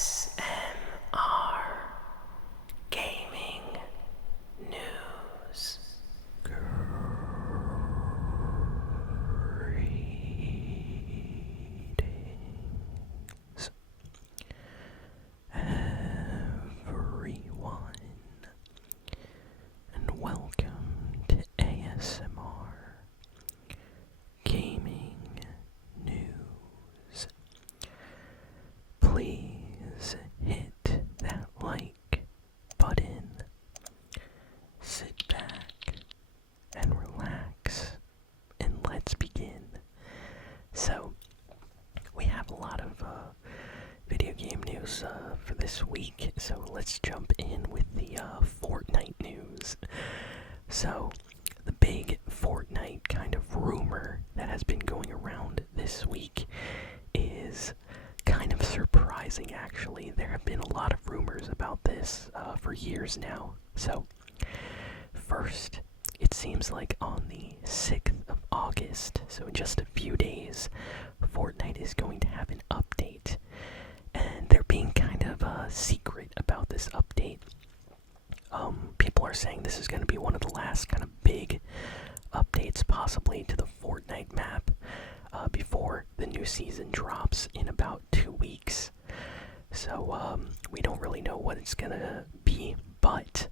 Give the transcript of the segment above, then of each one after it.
ASMR Gaming News. Greetings, everyone, and welcome to ASMR Gaming News. Please hit that like button, sit back and relax, and let's begin. So, we have a lot of video game news for this week, so let's jump in with the Fortnite news. So, the big Fortnite kind of rumor that has been going around this week is kind of surprising, actually. There have been a lot of rumors about this for years now. So, first, it seems like on the 6th of August, so in just a few days, Fortnite is going to have an update. And they're being kind of secret about this update. People are saying this is going to be one of the last kind of big updates possibly to the Fortnite map before the new season drops in about 2 weeks. So we don't really know what it's going to be, but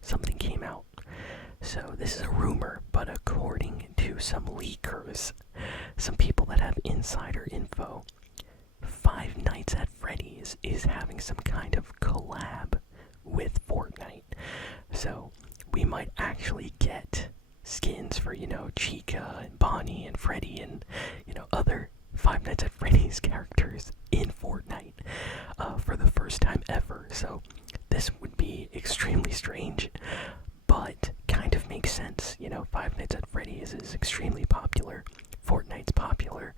something came out. So this is a rumor, but according to some leakers, some people that have insider info, Five Nights at Freddy's is having some kind of collab with Fortnite. So we might actually get skins for, Chica and Bonnie and Freddy and, other Five Nights at Freddy's characters in Fortnite for the first time ever. So this would be extremely strange, but kind of makes sense. Five Nights at Freddy's is extremely popular. Fortnite's popular.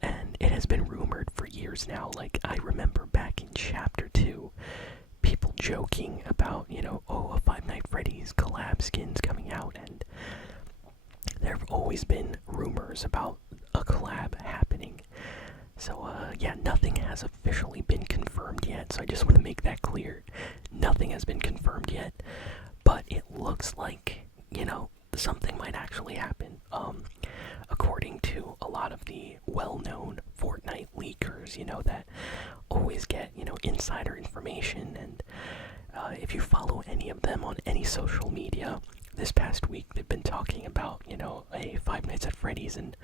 And it has been rumored for years now. Like, I remember back in Chapter 2, people joking about, a Five Nights at Freddy's collab skin's coming out. And there have always been rumors about a collab happening. So, nothing has officially been confirmed yet. So I just want to make that clear. Nothing has been confirmed yet. But it looks like, something might actually happen. According to a lot of the well-known Fortnite leakers, that always get, insider information. And if you follow any of them on any social media, this past week they've been talking about, a Five Nights at Freddy's and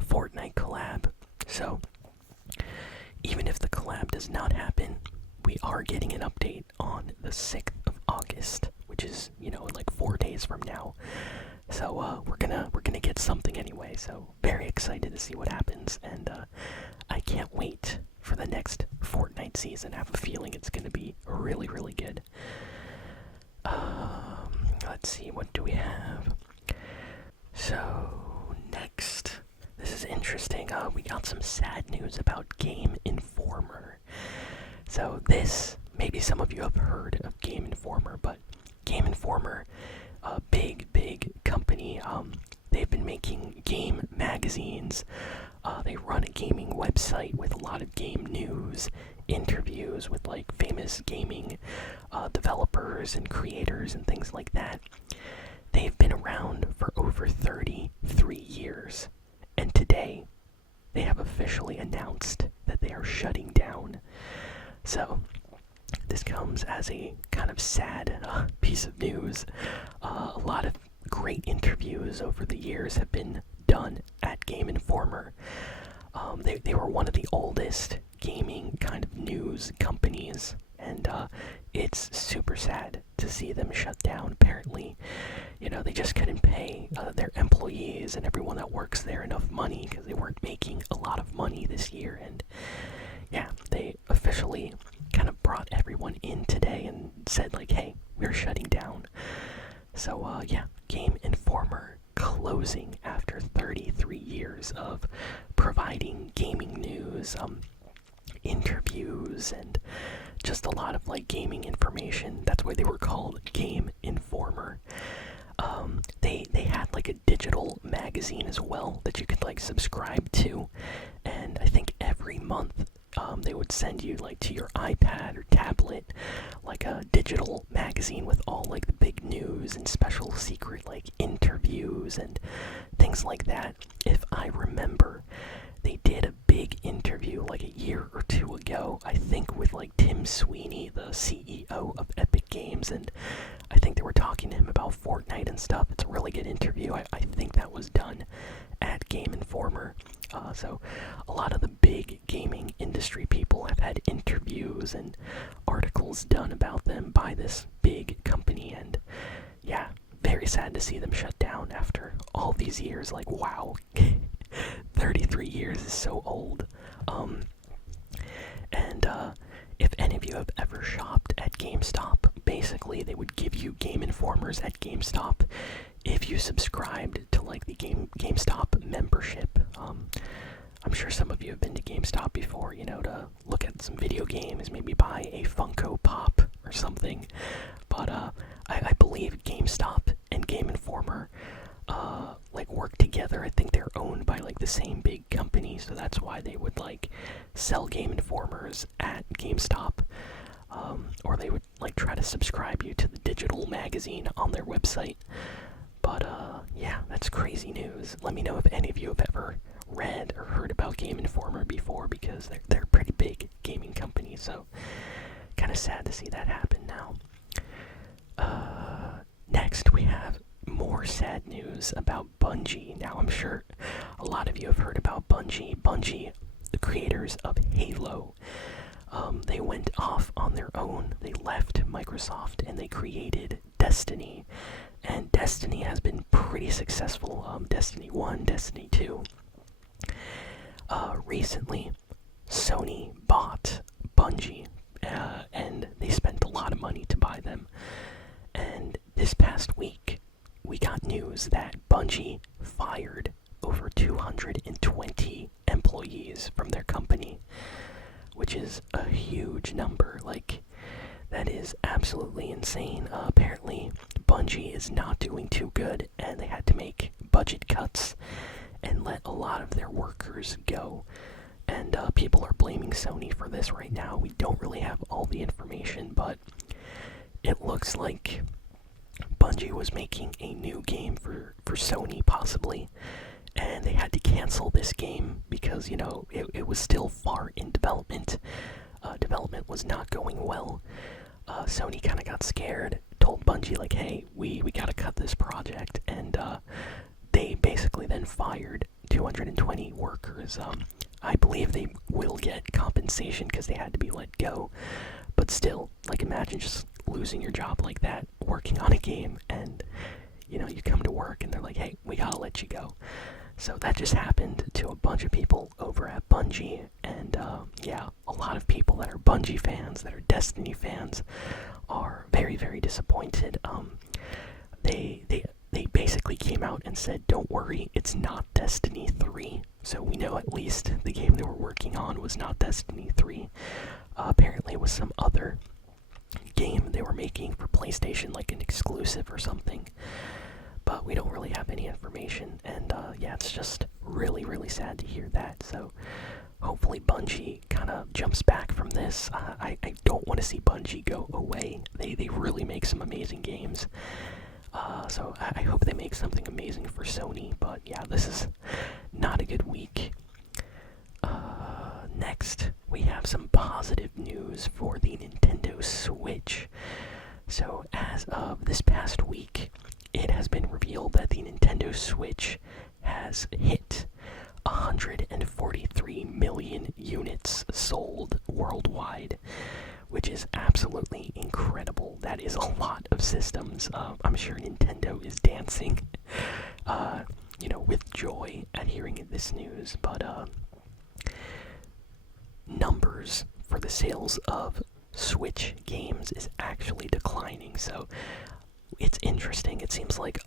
Fortnite collab. So, even if the collab does not happen, we are getting an update on the 6th of August, which is, in like 4 days from now. So we're gonna get something anyway. So very excited to see what happens, and I can't wait for the next Fortnite season. I have a feeling it's gonna be really, really good. Let's see, what do we have? So next, this is interesting. We got some sad news about Game Informer. So this, maybe some of you have heard of Game Informer, but Game Informer, a big company. They've been making game magazines. They run a gaming website with a lot of game news, interviews with like famous gaming developers and creators and things like that. They've been around for over 33 years, and today they have officially announced that they are shutting down. So this comes as a kind of sad piece of news. A lot of great interviews over the years have been done at Game Informer. They were one of the oldest gaming kind of news companies, and it's super sad to see them shut down. Apparently, they just couldn't pay their employees and everyone that works there enough money because they weren't making a lot of money this year. And they officially kind of brought everyone in today and said like, hey, we're shutting down. So Game Informer closing after 33 years of providing gaming news, interviews, and just a lot of like gaming information. That's why they were called Game Informer. They had like a digital magazine as well that you could like subscribe to, and I think every month They would send you like to your iPad or tablet like a digital magazine with all like the big news and special secret like interviews and things like that. If I remember, they did a big interview like a year or two ago, I think, with like Tim Sweeney, the CEO of Epic Games, and I think they were talking to him about Fortnite and stuff. It's a really good interview. I think that was done at Game Informer. So a lot of the big gaming industry people have had interviews and articles done about them by this big company, and yeah, very sad to see them shut down after all these years. Like, wow. 33 years is so old. If any of you have ever shopped at GameStop, basically they would give you Game Informers at GameStop if you subscribed to like the GameStop membership. I'm sure some of you have been to GameStop before, you know, to look at some video games, maybe buy a Funko Pop or something. But I believe GameStop and Game Informer like work together. I think they're owned by like the same big company, so that's why they would like sell Game Informers at GameStop, or they would like try to subscribe you to the digital magazine on their website. But yeah, that's crazy news. Let me know if any of you have ever read or heard about Game Informer before, because they're a pretty big gaming company. So kind of sad to see that happen now. Next we have more sad news about Bungie. Now, I'm sure a lot of you have heard about Bungie. Bungie, the creators of Halo, they went off on their own. They left Microsoft and they created Destiny. And Destiny has been pretty successful. Destiny 1, Destiny 2. Recently, Sony bought Bungie, and they spent a lot of money to buy them. And this past week, we got news that Bungie fired over 220 employees from their company, which is a huge number. Like, that is absolutely insane. Apparently, Bungie is not doing too good, and they had to make budget cuts and let a lot of their workers go. And people are blaming Sony for this right now. We don't really have all the information, but it looks like Bungie was making a new game for Sony, possibly, and they had to cancel this game because, you know, it was still far in development. Development was not going well. Sony kind of got scared, told Bungie, like, hey, we gotta cut this project, and they basically then fired 220 workers. I believe they will get compensation because they had to be let go, but still, like, imagine just losing your job like that, working on a game, and, you know, you come to work and they're like, hey, we gotta let you go. So that just happened to a bunch of people over at Bungie, and yeah, a lot of people that are Bungie fans, that are Destiny fans, are very, very disappointed. They basically came out and said, don't worry, it's not Destiny 3. So we know at least the game they were working on was not Destiny 3. Apparently it was some other game they were making for PlayStation, like an exclusive or something. But we don't really have any information, and yeah, it's just really, really sad to hear that. So hopefully Bungie kind of jumps back from this. I don't want to see Bungie go away. They really make some amazing games. So I hope they make something amazing for Sony. But yeah, this is not a good week. Next, we have some positive news for the Nintendo Switch. So as of this past week, it has been revealed that the Nintendo Switch has hit 143 million units sold worldwide, which is absolutely incredible. That is a lot of systems. I'm sure Nintendo is dancing, you know, with joy at hearing this news. But numbers for the sales of Switch games is actually declining. So it's interesting. It seems like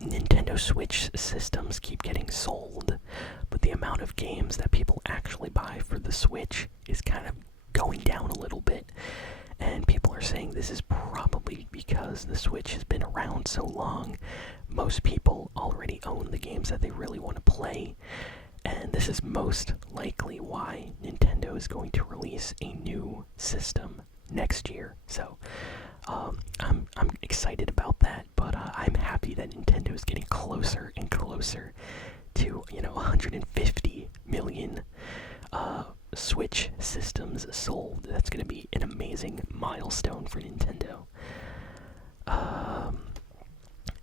Nintendo Switch systems keep getting sold, but the amount of games that people actually buy for the Switch is kind of going down a little bit. And people are saying this is probably because the Switch has been around so long. Most people already own the games that they really want to play, And this is most likely why Nintendo is going to release a new system next year. So I'm excited about that, but I'm happy that Nintendo is getting closer and closer to 150 million Switch systems sold. That's going to be an amazing milestone for Nintendo.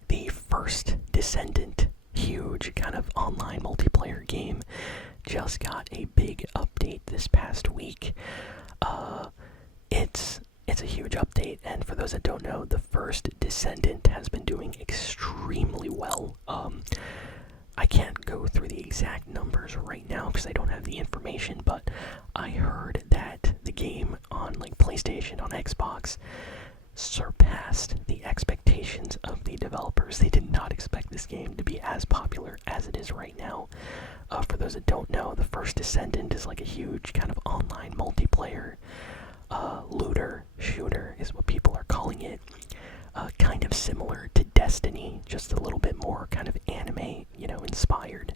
The first Descendant, huge kind of online multiplayer game, just got a big update this past week. It's a huge update, and for those that don't know, the first Descendant has been doing extremely well. I can't go through the exact numbers right now because I don't have the information, but I heard that the game on like PlayStation, on Xbox, surpassed the expectations of the developers. They did not expect this game to be as popular as it is right now. For those that don't know, the first Descendant is like a huge kind of online multiplayer looter shooter is what people are calling it. Kind of similar to Destiny, just a little bit more kind of anime, inspired.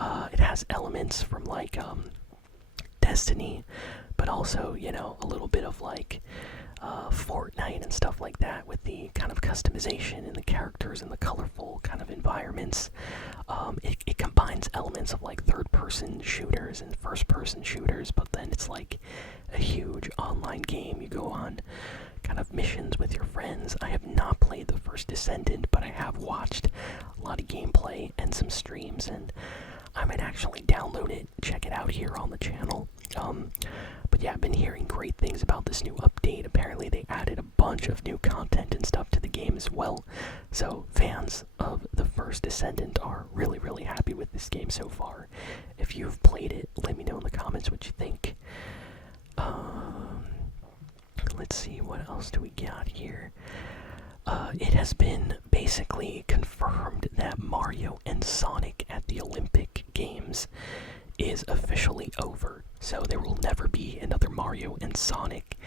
It has elements from like Destiny, but also, a little bit of like Fortnite and stuff like that, with the kind of customization and the characters and the colorful kind of environments. It combines elements of like third-person shooters and first-person shooters, but then it's like a huge online game. You go on kind of missions with your friends. I have not played the first Descendant, but I have watched a lot of gameplay and some streams, and I might actually download it, check it out here on the channel. But yeah, I've been hearing great things about this new update. Apparently they added a bunch of new content and stuff to the game as well. So fans of the first Descendant are really, really happy with this game so far. If you've played it, let me know in the comments what you think. Let's see, what else do we got here? It has been basically confirmed that Mario and Sonic at the Olympic Games is officially over. So there will never be another Mario and Sonic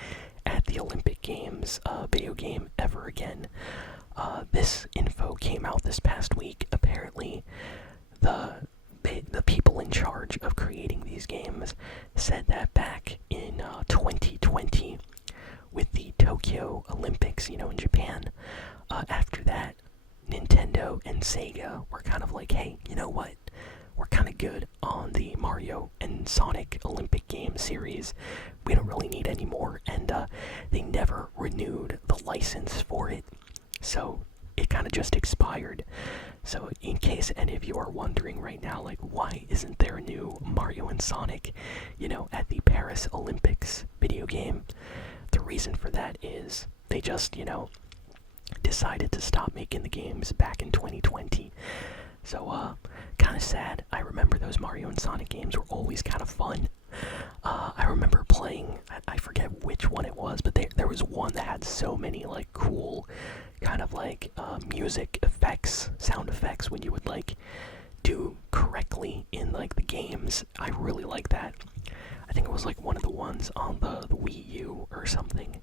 at the Olympic Games video game ever again. This info came out this past week. Apparently, the people in charge of creating these games said that back in 2020, with the Tokyo Olympics, in Japan, after that, Nintendo and Sega were kind of like, hey, you know what? We're kind of good on the Mario and Sonic Olympic game series. We don't really need any more, and they never renewed the license for it. So it kind of just expired. So in case any of you are wondering right now, like, why isn't there a new Mario and Sonic, at the Paris Olympics video game? The reason for that is they just, decided to stop making the games back in 2020. So, kind of sad. I remember those Mario and Sonic games were always kind of fun. I remember playing, I forget which one it was, but there was one that had so many, like, cool kind of, like, music effects, sound effects, when you would, like, do correctly in, like, the games. I really like that. I think it was, like, one of the ones on the Wii U or something.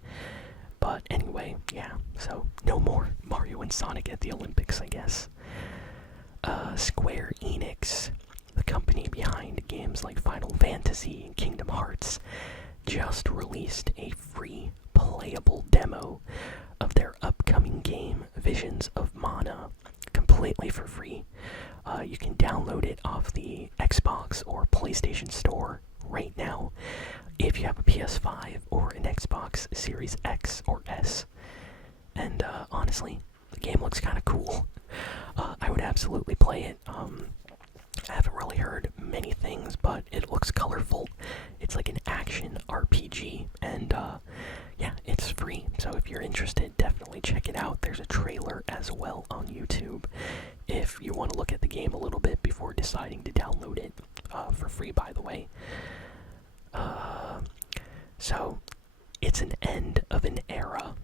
But anyway, yeah, so no more Mario and Sonic at the Olympics, I guess. Square Enix, the company behind games like Final Fantasy and Kingdom Hearts, just released a free playable demo of their upcoming game, Visions of Mana, completely for free. You can download it off the Xbox or PlayStation Store right now if you have a PS5 or an Xbox Series X or S. And honestly, the game looks kind of cool. I would absolutely play it. I haven't really heard many things, but it looks colorful. It's like an action RPG, and yeah, it's free. So if you're interested, definitely check it out. There's a trailer as well on YouTube if you want to look at the game a little bit before deciding to download it, for free, by the way. So it's an end of an era.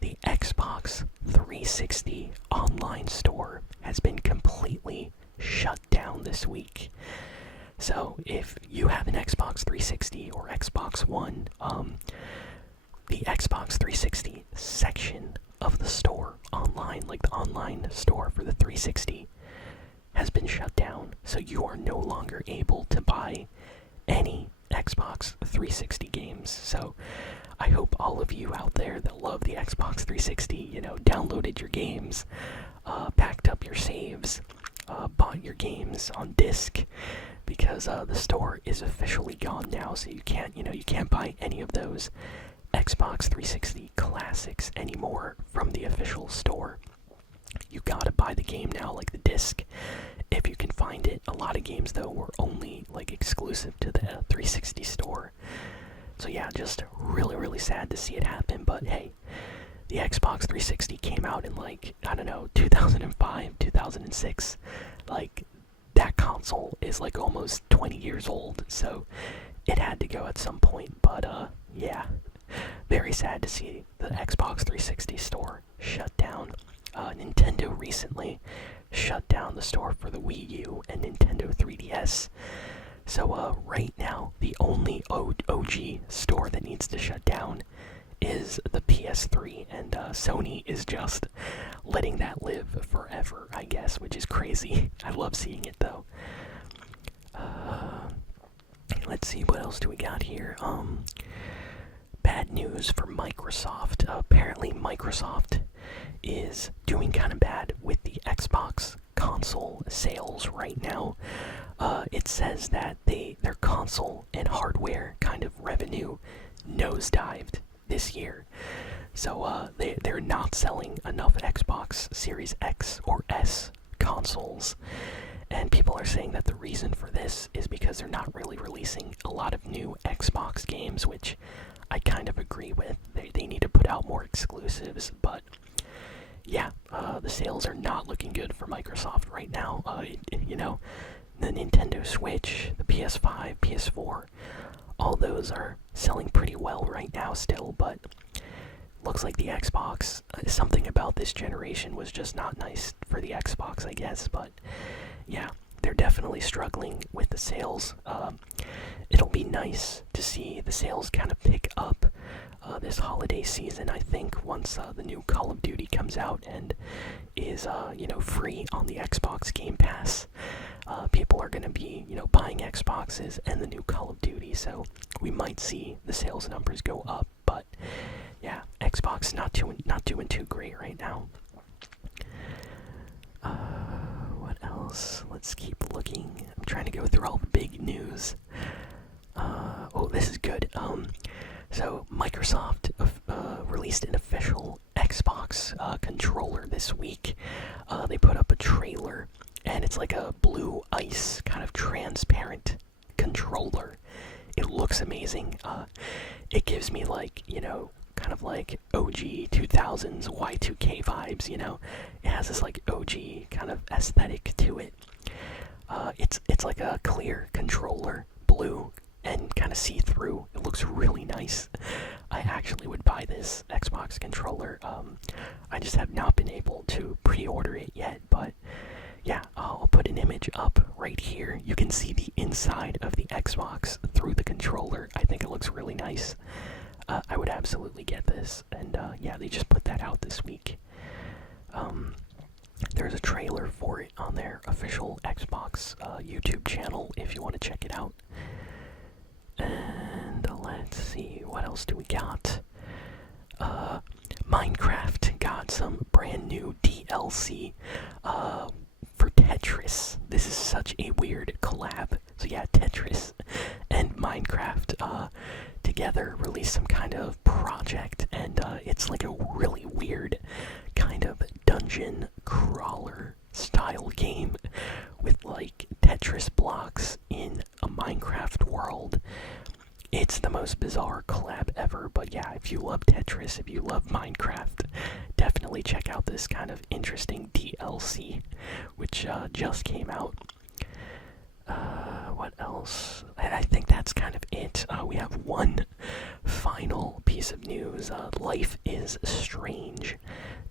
The Xbox 360 online store has been completely shut down this week. So if you have an Xbox 360 or Xbox One, the Xbox 360 section of the store online, like the online store for the 360, has been shut down. so you are no longer able to buy any Xbox 360 games. So I hope all of you out there that love the Xbox 360, downloaded your games, backed up your saves, bought your games on disc, because the store is officially gone now. So you can't buy any of those Xbox 360 classics anymore from the official store. You gotta buy the game now, like the disc, if you can find it. A lot of games though were only like exclusive to the 360 store. So yeah, just really sad to see it happen. But hey, the Xbox 360 came out in 2005, 2006. Like, that console is like almost 20 years old, so it had to go at some point. But yeah, very sad to see the Xbox 360 store shut down. Nintendo recently shut down the store for the Wii U and Nintendo 3DS. So right now, the only OG store that needs to shut down is the PS3, and Sony is just letting that live forever, I guess, which is crazy. I love seeing it though. Let's see, what else do we got here? Bad news for Microsoft. Apparently Microsoft is doing kind of bad with the Xbox console sales right now. It says that their console and hardware kind of revenue nosedived this year. So they're not selling enough Xbox Series X or S consoles. And people are saying that the reason for this is because they're not really releasing a lot of new Xbox games, which I kind of agree with. They need to put out more exclusives, but yeah, the sales are not looking good for Microsoft right now. The Nintendo Switch, the PS5, PS4, all those are selling pretty well right now still, but looks like the Xbox, something about this generation was just not nice for the Xbox, I guess. But yeah, they're definitely struggling with the sales. It'll be nice to see the sales kind of pick up this holiday season, I think, once the new Call of Duty comes out and is free on the Xbox Game Pass. People are going to be buying Xboxes and the new Call of Duty, so we might see the sales numbers go up. But yeah, Xbox not doing too great right now. What else? Let's keep looking. I'm trying to go through all the big news. Oh, this is good. So Microsoft released an official Xbox controller this week. They put up a trailer, and it's like a blue ice kind of transparent controller. It looks amazing. It gives me kind of like OG 2000s Y2K vibes, It has this like OG kind of aesthetic to it. It's like a clear controller, blue, and kind of see-through. It looks really nice. I actually would buy this Xbox controller. I just have not been able to pre-order it yet, but yeah, I'll put an image up right here. You can see the inside of the Xbox through the controller. I think it looks really nice. I would absolutely get this, and yeah, they just put that out this week. There's a trailer for it on their official Xbox YouTube channel if you want to check it out. And let's see, what else do we got? Minecraft got some brand new DLC for Tetris. This is such a weird collab. So yeah, Tetris and Minecraft together released some kind of project, and it's like a really weird kind of dungeon crawler style game with like Tetris blocks in a Minecraft world. It's the most bizarre collab ever, but yeah, if you love Tetris, if you love Minecraft, definitely check out this kind of interesting DLC, which just came out. What else? I think that's kind of it. We have one final piece of news. Life is Strange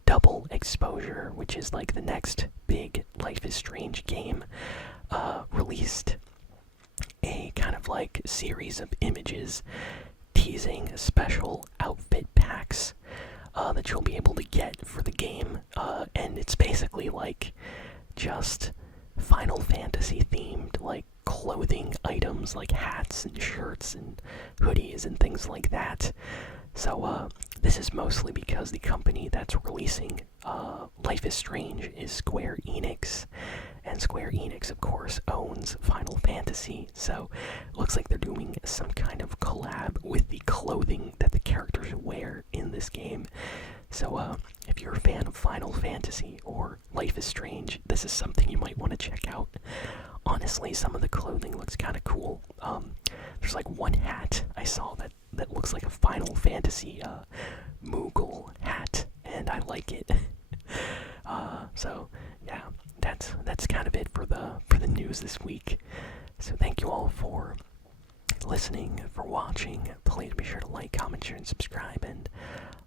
Double Exposure, which is like the next big Life is Strange game, released a kind of like series of images teasing special outfit packs that you'll be able to get for the game, and it's basically like just Final Fantasy themed, like, clothing items like hats and shirts and hoodies and things like that. So this is mostly because the company that's releasing Life is Strange is Square Enix, and Square Enix of course owns Final Fantasy, so it looks like they're doing some kind of collab with the clothing that the characters wear in this game. So if you're a fan of Final Fantasy or Life is Strange, this is something you might want to check out. Honestly, some of the clothing looks kind of cool. There's like one hat I saw that looks like a Final Fantasy Moogle hat, and I like it. So yeah, that's kind of it for the news this week. So thank you all for listening, for watching. Please be sure to like, comment, share, and subscribe, and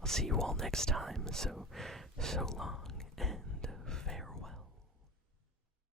I'll see you all next time. So long.